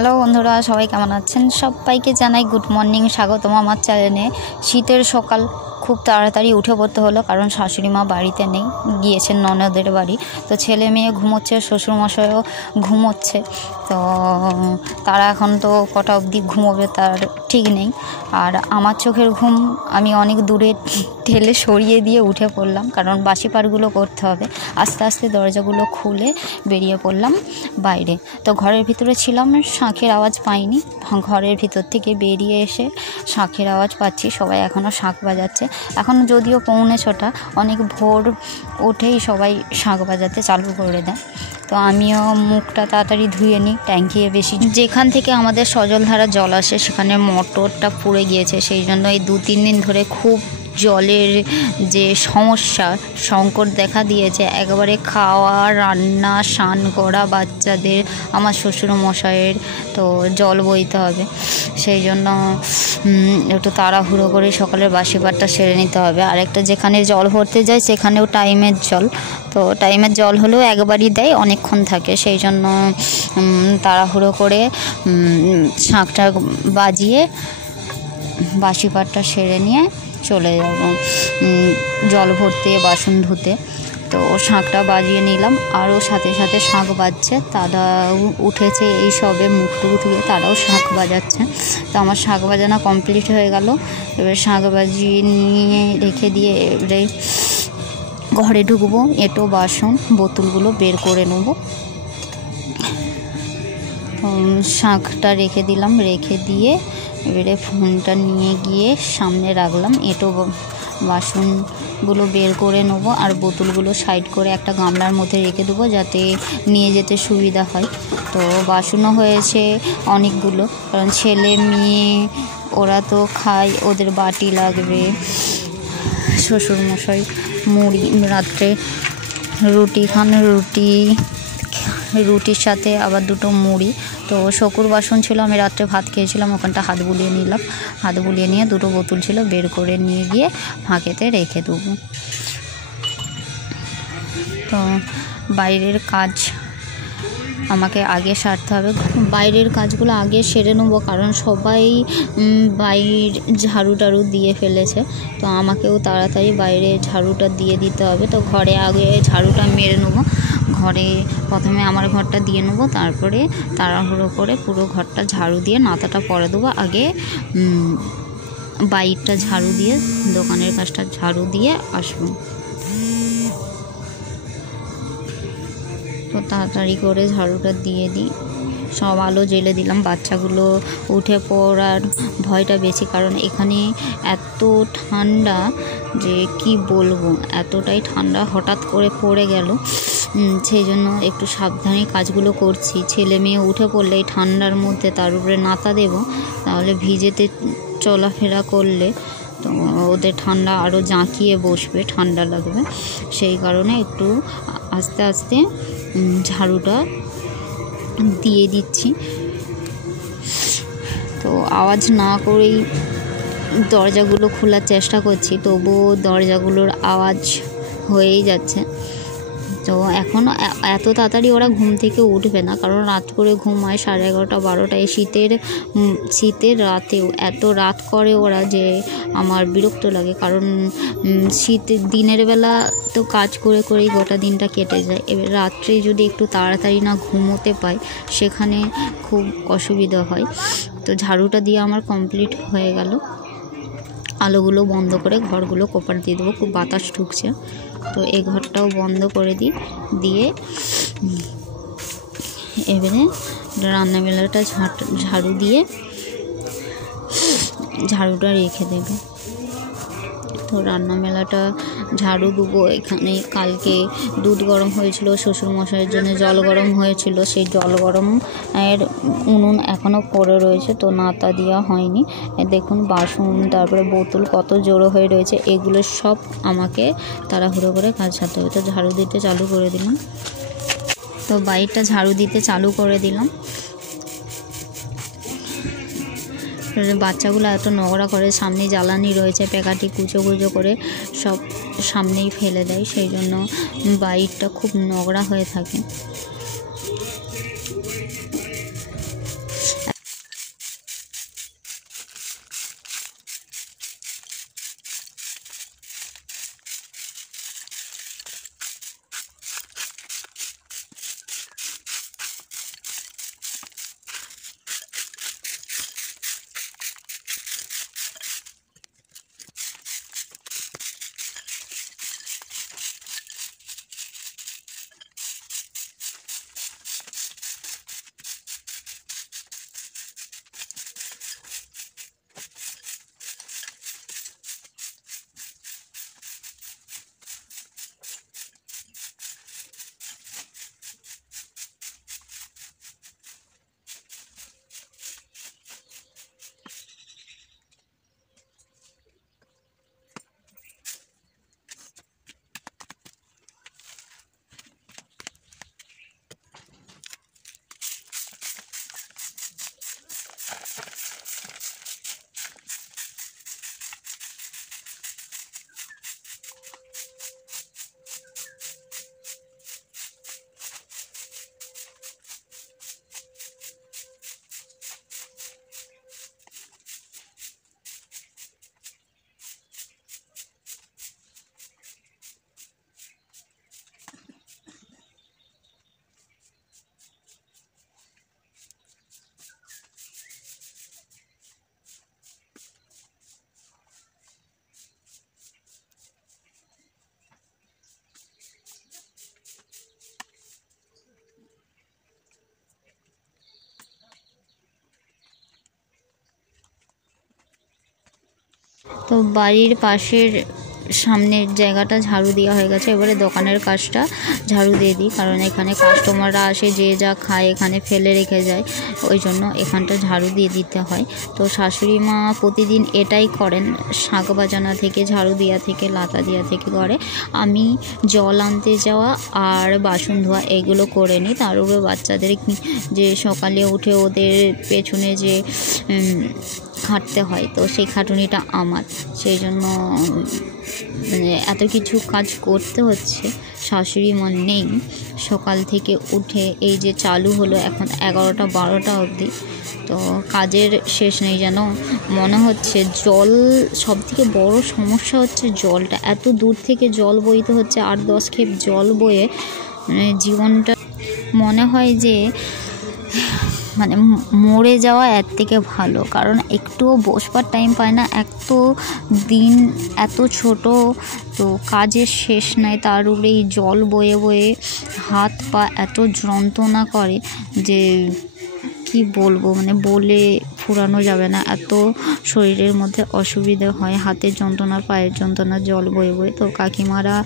Hello বন্ধুরা, সবাই কেমন আছেন? সবাইকে জানাই গুড মর্নিং, স্বাগতম আমার চ্যানেলে। শীতের সকাল, খুব তাড়াতাড়ি উঠে পড়তে হলো কারণ শাশুড়ি মা বাড়িতে নেই, গিয়েছেন ননদের বাড়ি। তো ছেলে মেয়ে ঘুমোচ্ছে, শ্বশুরমশাইও ঘুমোচ্ছে। তো তারা এখন তো কটা অবধি ঘুমোবে তার ঠিক নেই। আর আমার চোখের ঘুম আমি অনেক দূরে ঠেলে সরিয়ে দিয়ে উঠে পড়লাম, কারণ বাসি পারগুলো করতে হবে। আস্তে আস্তে দরজাগুলো খুলে বেরিয়ে পড়লাম বাইরে। তো ঘরের ভিতরে ছিলাম, শাঁখের আওয়াজ পাইনি। ঘরের ভিতর থেকে বেরিয়ে এসে শাঁখের আওয়াজ পাচ্ছি, সবাই এখনও শাঁখ বাজাচ্ছে। এখন যদিও 6:45, অনেক ভোর উঠেই সবাই শাঁখ বাজাতে চালু করে দেয়। তো আমিও মুখটা তাড়াতাড়ি ধুয়ে নিই, ট্যাঙ্কিয়ে বেশি। যেখান থেকে আমাদের সজলধারা জল আসে সেখানে মোটরটা পুড়ে গিয়েছে, সেই জন্য এই 2-3 দিন ধরে খুব জলের যে সমস্যা, সংকট দেখা দিয়েছে। একেবারে খাওয়া, রান্না, স্নান করা, বাচ্চাদের, আমার শ্বশুরমশাইয়ের তো জল বইতে হবে। সেই জন্য একটু তাড়াহুড়ো করে সকালের বাসি পাটটা সেরে নিতে হবে। আরেকটা, যেখানে জল ভরতে যায় সেখানেও টাইমের জল, তো টাইমের জল হলেও একবারই দেয়, অনেকক্ষণ থাকে। সেই জন্য তাড়াহুড়ো করে শাঁখটা বাজিয়ে বাসি পাটটা সেরে নিয়ে চলে যাব জল ভরতে, বাসন ধুতে। তো শাঁখটা বাজিয়ে নিলাম, আরও সাথে সাথে শাঁখ বাজছে। তারা উঠেছে এই সবে মুখ টুক ধুয়ে, তারাও শাঁখ বাজাচ্ছে। তো আমার শাঁখ বাজানো কমপ্লিট হয়ে গেল। এবার শাঁখ বাজিয়ে নিয়ে রেখে দিয়ে এবারে ঘরে ঢুকবো, এঁটো বাসন বোতলগুলো বের করে নেব। শাঁখটা রেখে দিলাম, রেখে দিয়ে এবারে ফোনটা নিয়ে গিয়ে সামনে রাখলাম। এঁটো বাসনগুলো বের করে নেব আর বোতলগুলো সাইড করে একটা গামলার মধ্যে রেখে দেবো, যাতে নিয়ে যেতে সুবিধা হয়। তো বাসনও হয়েছে অনেকগুলো, কারণ ছেলে মেয়ে ওরা তো খায়, ওদের বাটি লাগবে। শ্বশুরমশাই মুড়ি, রাত্রে রুটি খান, রুটির সাথে আবার 2টো মুড়ি। তো শকুর বাসন ছিল, আমি রাত্রে ভাত খেয়েছিলাম, ওখানটা হাত বুলিয়ে নিলাম। হাত বুলিয়ে নিয়ে 2টো বোতল ছিল, বের করে নিয়ে গিয়ে ফাঁকেতে রেখে দেবো। তো বাইরের কাজ আমাকে আগে সারতে হবে, বাইরের কাজগুলো আগে সেরে নেবো, কারণ সবাই বাইরে ঝাড়ু টাড়ু দিয়ে ফেলেছে। তো আমাকেও তাড়াতাড়ি বাইরে ঝাড়ুটা দিয়ে দিতে হবে। তো ঘরে আগে ঝাড়ুটা মেরে নেবো। ঘরে প্রথমে আমার ঘরটা দিয়ে নেবো, তারপরে তাড়াহুড়ো করে পুরো ঘরটা ঝাড়ু দিয়ে নাতাটা পরে দেবো। আগে বাইকটা ঝাড়ু দিয়ে, দোকানের কাজটা ঝাড়ু দিয়ে আসবো। তো তাড়াতাড়ি করে ঝাড়ুটা দিয়ে দিই, সব আলো জ্বেলে দিলাম। বাচ্চাগুলো উঠে পড়ার ভয়টা বেশি, কারণ এখানে এত ঠান্ডা যে কি বলবো, এতটাই ঠান্ডা হঠাৎ করে পড়ে গেল। সেই জন্য একটু সাবধানে কাজগুলো করছি। ছেলে মেয়ে উঠে পড়লে এই ঠান্ডার মধ্যে তার উপরে নাতা দেব, তাহলে ভিজেতে চলাফেরা করলে তো ওদের ঠান্ডা আরও জাঁকিয়ে বসবে, ঠান্ডা লাগবে। সেই কারণে একটু আস্তে আস্তে ঝাড়ুটা দিয়ে দিচ্ছি। তো আওয়াজ না করেই দরজাগুলো খোলার চেষ্টা করছি, তবুও দরজাগুলোর আওয়াজ হয়েই যাচ্ছে। তো এখনও এত তাড়াতাড়ি ওরা ঘুম থেকে উঠবে না, কারণ রাত করে ঘুমায় 11:30, 12টায়। শীতের রাতেও এত রাত করে ওরা যে আমার বিরক্ত লাগে, কারণ দিনের বেলা তো কাজ করে করেই গোটা দিনটা কেটে যায়। এবার রাত্রে যদি একটু তাড়াতাড়ি না ঘুমোতে পায়, সেখানে খুব অসুবিধা হয়। তো ঝাড়ুটা দিয়ে আমার কমপ্লিট হয়ে গেল। আলোগুলো বন্ধ করে ঘরগুলো কোপার দিয়ে দেবো, খুব বাতাস ঢুকছে। তো এই ঘরটাও বন্ধ করে দিয়ে এবারে রান্নাবেলাটা ঝাড়ু দিয়ে ঝাড়ুটা রেখে দেবে। তো রান্নাবেলাটা ঝাড়ু দেবো। এখানে কালকে দুধ গরম হয়েছিল, শ্বশুরমশাইয়ের জন্য জল গরম হয়েছিল, সেই জল গরমের উনুন এখনও পড়ে রয়েছে, তো নাতা দেওয়া হয়নি। দেখুন বাসন, তারপরে বোতল কত জড়ো হয়ে রয়েছে, এগুলো সব আমাকে তাড়াহুড়ো করে কাজ সারতে হবে। তো ঝাড়ু দিতে চালু করে দিলাম। তো বাইকটা ঝাড়ু দিতে চালু করে দিলাম। বাচ্চাগুলো এত নোংরা করে, সামনে জ্বালানি রয়েছে, প্যাকাটি কুচো করে সব সামনেই ফেলে দেয়, সেই জন্য বাইকটা খুব নোংরা হয়ে থাকে। তো বাড়ির পাশের সামনের জায়গাটা ঝাড়ু দেওয়া হয়ে গেছে, এবারে দোকানের কাজটা ঝাড়ু দিয়ে দিই, কারণ এখানে কাস্টমাররা আসে, যে যা খায় এখানে ফেলে রেখে যায়, ওই জন্য এখানটা ঝাড়ু দিয়ে দিতে হয়। তো শাশুড়ি মা প্রতিদিন এটাই করেন, শাক বাজানা থেকে, ঝাড়ু দেওয়া থেকে, লাতা দেওয়া থেকে করে। আমি জল আনতে যাওয়া আর বাসন ধোয়া এগুলো করে নিই। তার উপরে বাচ্চাদের যে সকালে উঠে ওদের পেছনে যে খাটতে হয়, তো সেই খাটুনিটা আমার, সেই জন্য মানে এত কিছু কাজ করতে হচ্ছে। শাশুড়ি মা নেই, সকাল থেকে উঠে এই যে চালু হলো এখন 11টা 12টা অবধি, তো কাজের শেষ নেই। যেন মনে হচ্ছে জল, সবথেকে বড় সমস্যা হচ্ছে জলটা, এত দূর থেকে জল বইতে হচ্ছে, 8-10 ক্ষেপ জল বয়ে জীবনটা মনে হয় যে মানে মরে যাওয়া এর থেকে ভালো, কারণ একটুও বসবার টাইম পায় না, এত দিন এত ছোট, তো কাজের শেষ নাই, তার উপরে এই জল বয়ে বয়ে হাত পা এত যন্ত্রণা করে যে কি বলবো, মানে বলে ফুরানো যাবে না, এত শরীরের মধ্যে অসুবিধা হয়, হাতের যন্ত্রণা, পায়ের যন্ত্রণা, জল বয়ে বয়ে। তো কাকিমারা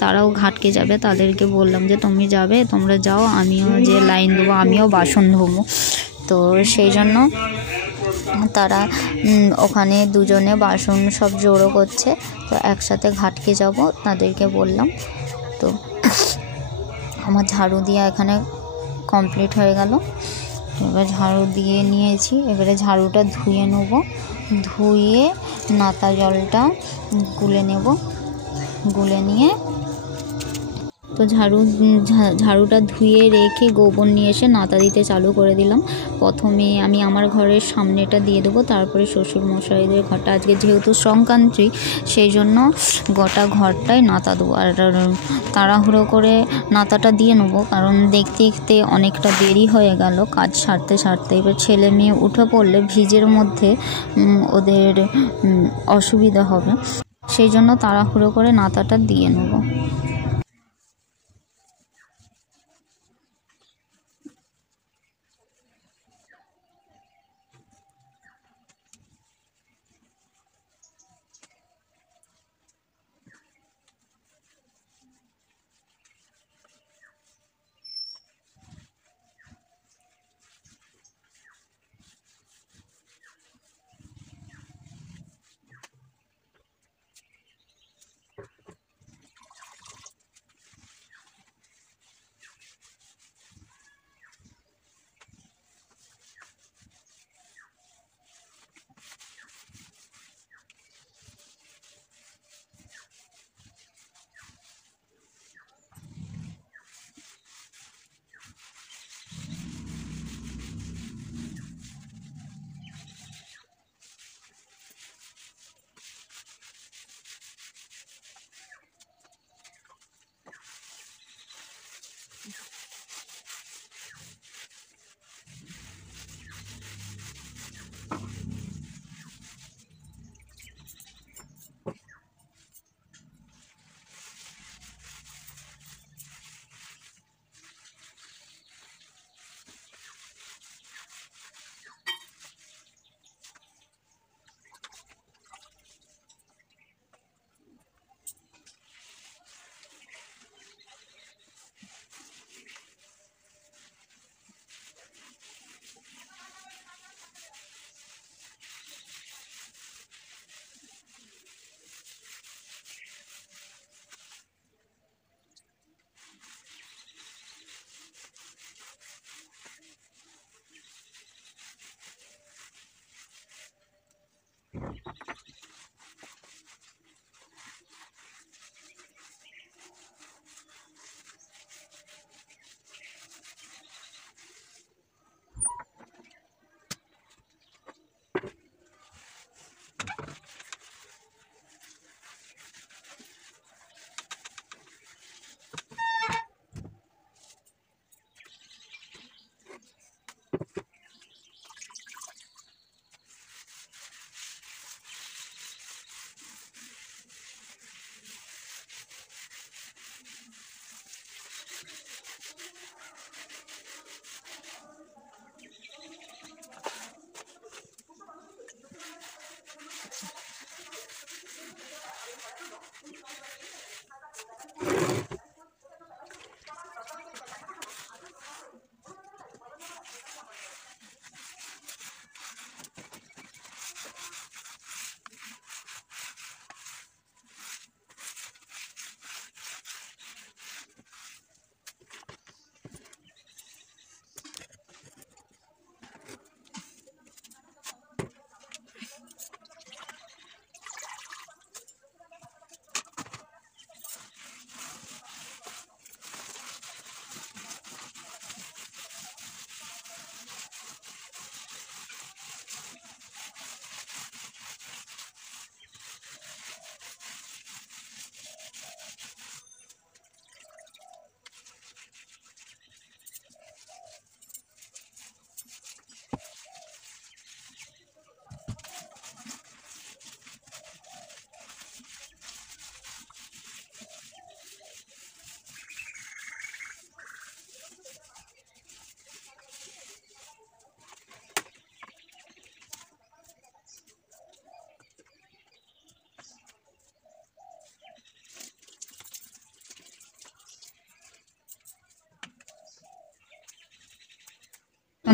তারাও ঘাটকে যাবে, তাদেরকে বললাম যে তুমি যাবে, তোমরা যাও, আমিও যে লাইন দেবো, আমিও বাসন ধোবো। তো সেই জন্য তারা ওখানে দুজনে বাসন সব জড়ো করছে, তো একসাথে ঘাটকে যাব, তাদেরকে বললাম। তো আমার ঝাড়ু দিয়ে এখানে কমপ্লিট হয়ে গেল, এবার ঝাড়ু দিয়ে নিয়েছি, এবারে ঝাড়ুটা ধুয়ে নেব, ধুয়ে নাতা জলটা গুলে নেব, গুলে নিয়ে তো ঝাড়ুটা ধুয়ে রেখে গোবর নিয়ে এসে নাতা দিতে চালু করে দিলাম। প্রথমে আমি আমার ঘরের সামনেটা দিয়ে দেবো, তারপরে শ্বশুর মশাইদের ঘরটা, আজকে যেহেতু সংক্রান্তি সেই জন্য গোটা ঘরটাই নাতা দেবো। আর তাড়াহুড়ো করে নাতাটা দিয়ে নেবো, কারণ দেখতে দেখতে অনেকটা দেরি হয়ে গেল কাজ সারতে সারতে। এবার ছেলে মেয়ে উঠে পড়লে ভিজের মধ্যে ওদের অসুবিধা হবে, সেই জন্য তাড়াহুড়ো করে নাতাটা দিয়ে নেবো।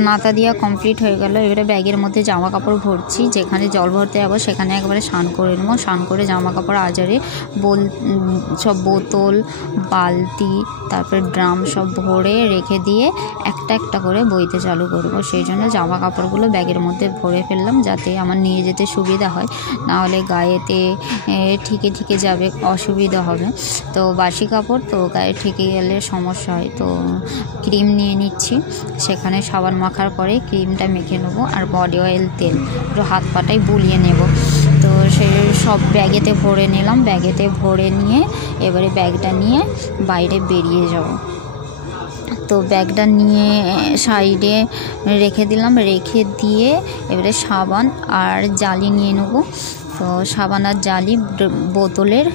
নাতা দিয়া কমপ্লিট হয়ে গেল। এবারে ব্যাগের মধ্যে জামা কাপড় ভরছি, যেখানে জল ভরতে যাবো সেখানে একবারে স্নান করে নেবো। স্নান করে জামা কাপড় আজারে সব বোতল, বালতি, তারপরে ড্রাম সব ভরে রেখে দিয়ে একটা একটা করে বইতে চালু করব। সেই জন্য জামা কাপড়গুলো ব্যাগের মধ্যে ভরে ফেললাম, যাতে আমার নিয়ে যেতে সুবিধা হয়, নাহলে গায়েতে ঠিকে যাবে, অসুবিধা হবে। তো বাসি কাপড় তো গায়ে ঠিকে গেলে সমস্যা হয়। তো ক্রিম নিয়ে নিচ্ছি, সেখানে সাবান মাখার পরে ক্রিমটা মেখে নেবো, আর বডি অয়েল তেল একটু হাত পাটায় বুলিয়ে নেব। তো সে সব ব্যাগেতে ভরে নিলাম। ব্যাগেতে ভরে নিয়ে এবারে ব্যাগটা নিয়ে বাইরে বেরিয়ে যাব। তো ব্যাগটা নিয়ে সাইডে রেখে দিলাম, রেখে দিয়ে এবারে সাবান আর জালি নিয়ে নেব। তো সাবান আর জালি বোতলের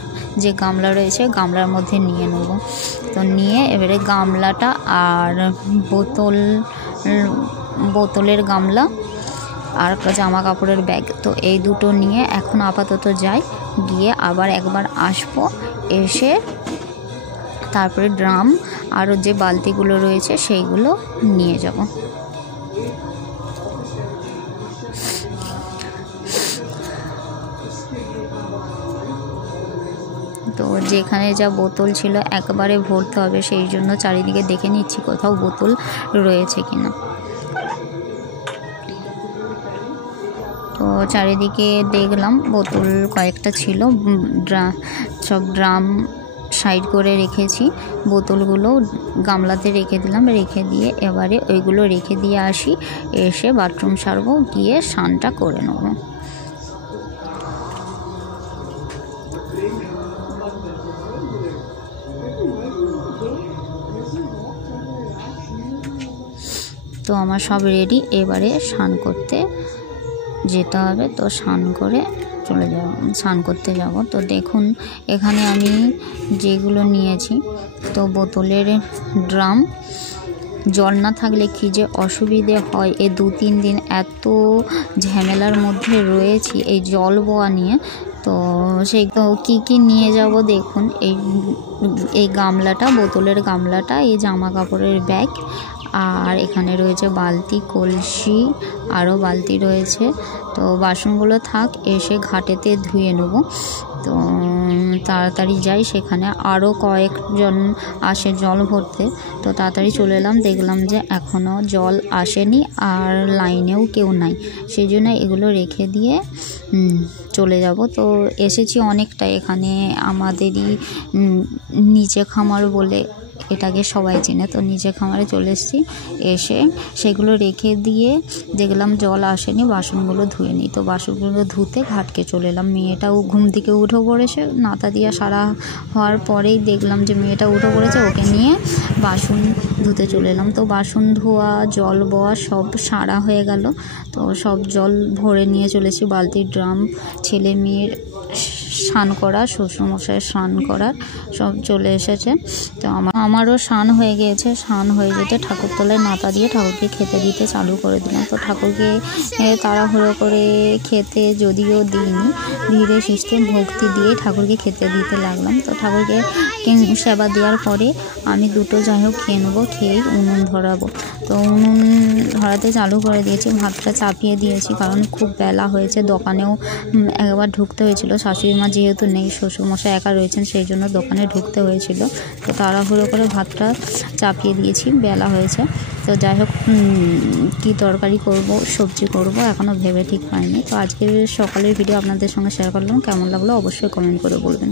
যে গামলা রয়েছে গামলার মধ্যে নিয়ে নেব। তো নিয়ে এবারে গামলাটা আর বোতলের গামলা আর জামা কাপড়ের ব্যাগ, তো এই দুটো নিয়ে এখন আপাতত যাই, গিয়ে আবার একবার আসবো, এসে তারপরে ড্রাম আর যে বালতিগুলো রয়েছে সেইগুলো নিয়ে যাব। তো যেখানে যা বোতল ছিল একবারে ভরতে হবে, সেই জন্য চারিদিকে দেখে নিচ্ছি কোথাও বোতল রয়েছে কিনা। তো চারিদিকে দেখলাম বোতল কয়েকটা ছিল, সব ড্রাম সাইড করে রেখেছি, বোতলগুলো গামলাতে রেখে দিলাম। রেখে দিয়ে এবারে ওইগুলো রেখে দিয়ে আসি, এসে বাথরুম সারবো, গিয়ে স্নানটা করে নেব। তো আমার সব রেডি, এবারে স্নান করতে যেতে হবে। তো স্নান করে স্নান করতে যাব। তো দেখুন এখানে আমি যেগুলো নিয়েছি, তো বোতলের ড্রাম, জল না থাকলে কী যে অসুবিধে হয়, এই 2-3 দিন এত ঝামেলার মধ্যে রয়েছি এই জল বোয়া নিয়ে। তো সেই কী নিয়ে যাব দেখুন, এই গামলাটা, বোতলের গামলাটা, এই জামা কাপড়ের ব্যাগ, আর এখানে রয়েছে বালতি, কলসি, আরও বালতি রয়েছে। তো বাসনগুলো থাক, এসে ঘাটেতে ধুয়ে নেব। তো তাড়াতাড়ি যাই, সেখানে আরও কয়েকজন আসে জল ভরতে। তো তাড়াতাড়ি চলে এলাম, দেখলাম যে এখনও জল আসেনি আর লাইনেও কেউ নাই, সেই জন্য এগুলো রেখে দিয়ে চলে যাব। তো এসেছি অনেকটা, এখানে আমাদেরই নিচে খামার বলে এটাকে সবাই চেনে। তো নিচে খামারে চলে এসেছি, এসে সেগুলো রেখে দিয়ে দেখলাম জল আসেনি, বাসনগুলো ধুয়ে নিই। তো বাসনগুলো ধুতে ঘাটকে চলে এলাম। মেয়েটাও ঘুম থেকে উঠে পড়েছে, নাতা দিয়া সারা হওয়ার পরেই দেখলাম যে মেয়েটা উঠে পড়েছে, ওকে নিয়ে বাসন ধুতে চলে এলাম। তো বাসন ধোয়া, জল বওয়া সব সারা হয়ে গেল। তো সব জল ভরে নিয়ে চলেছি, বালতি, ড্রাম, ছেলে মেয়ের স্নান করা, শ্বশুরমশাইয়ের স্নান করার সব চলে এসেছে। তো আমারও স্নান হয়ে গিয়েছে। স্নান হয়ে যেতে ঠাকুরতলায় নাতা দিয়ে ঠাকুরকে খেতে দিতে চালু করে দিলাম। তো ঠাকুরকে তাড়াহুড়ো করে খেতে যদিও দিইনি, ধীরে সুস্থে ভক্তি দিয়ে ঠাকুরকে খেতে দিতে লাগলাম। তো ঠাকুরকে সেবা দেওয়ার পরে আমি দুটো যাই হোক খেয়ে নেবো, খেয়েই উনুন ধরাবো। তো উনুন ধরাতে চালু করে দিয়েছি, ভাতটা চাপিয়ে দিয়েছি, কারণ খুব বেলা হয়েছে। দোকানেও একবার ঢুকতে হয়েছিল, শাশুড়ি মা যেহেতু নেই, শ্বশুরমশাই একা রয়েছেন, সেই জন্য দোকানে ঢুকতে হয়েছিল। তো তাড়াহুড়ো করে ভাতটা চাপিয়ে দিয়েছি, বেলা হয়েছে। তো যাই হোক, কী তরকারি করব, সবজি করব, এখনও ভেবে ঠিক পাইনি। তো আজকের সকালের ভিডিও আপনাদের সঙ্গে শেয়ার করলাম, কেমন লাগলো অবশ্যই কমেন্ট করে বলবেন।